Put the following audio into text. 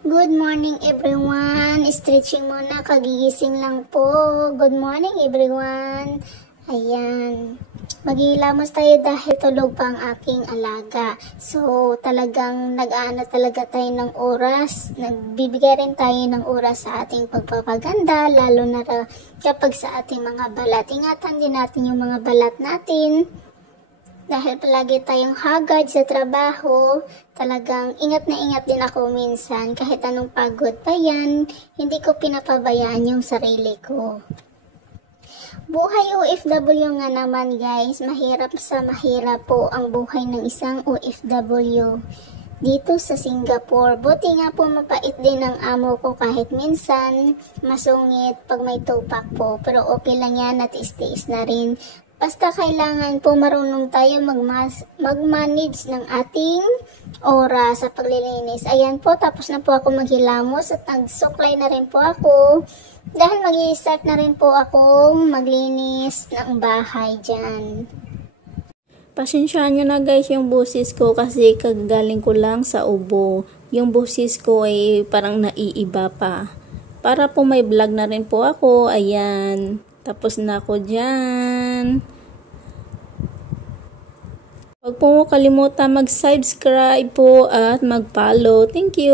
Good morning everyone. Stretching muna, kagigising lang po. Good morning everyone. Ayan. Maghihilamos tayo dahil tulog pa ang aking alaga. So, talagang nag-aano talaga tayo ng oras. Nagbibigay rin tayo ng oras sa ating pagpapaganda, lalo na kapag sa ating mga balat. Ingatan din natin yung mga balat natin. Dahil palagi tayong haggard sa trabaho, talagang ingat na ingat din ako minsan. Kahit anong pagod pa yan, hindi ko pinapabayaan yung sarili ko. Buhay OFW nga naman guys, mahirap sa mahirap po ang buhay ng isang OFW dito sa Singapore. Buti nga po mapait din ang amo ko kahit minsan masungit pag may tupak po. Pero okay lang yan at tiis na rin. Basta kailangan po marunong tayo mag-manage ng ating oras sa paglilinis. Ayan po, tapos na po ako maghilamos at nagsuklay na rin po ako. Dahil mag-i-start na rin po ako maglinis ng bahay dyan. Pasensyaan nyo na guys yung busis ko kasi kagaling ko lang sa ubo. Yung busis ko ay parang naiiba pa. Para po may vlog na rin po ako. Ayan. Tapos na ako dyan. Huwag po kalimutan mag-subscribe po at mag-follow. Thank you.